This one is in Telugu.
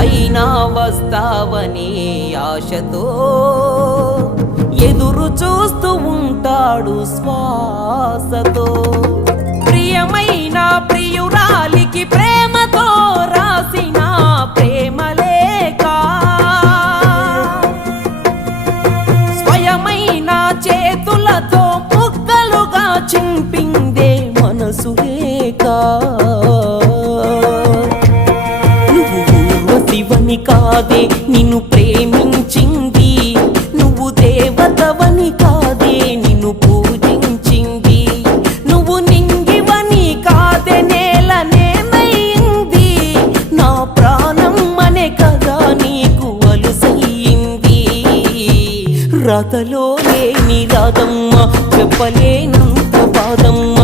అయినా వస్తావనే ఆశతో ఎదురు చూస్తూ ఉంటాడు శ్వాసతో. ప్రియమైన ప్రియురాలికి ప్రేమతో రాసిన ప్రేమలేఖ, స్వయమైన చేతులతో ముక్కలుగా చింపిందే మనసు లేక. నువ్వు ఊర్వశివని కాదే నిన్ను ప్రేమించింది, నువ్వు దేవతవని కాదే నిన్ను పూజించింది, నువ్వు నింగివని కాదే నేల నేనయింది, నా ప్రాణం అనే కదా నీకు అలుసయ్యింది. రాతలో లేని రాదమ్మ, చెప్పలేనంత బాధమ్మ,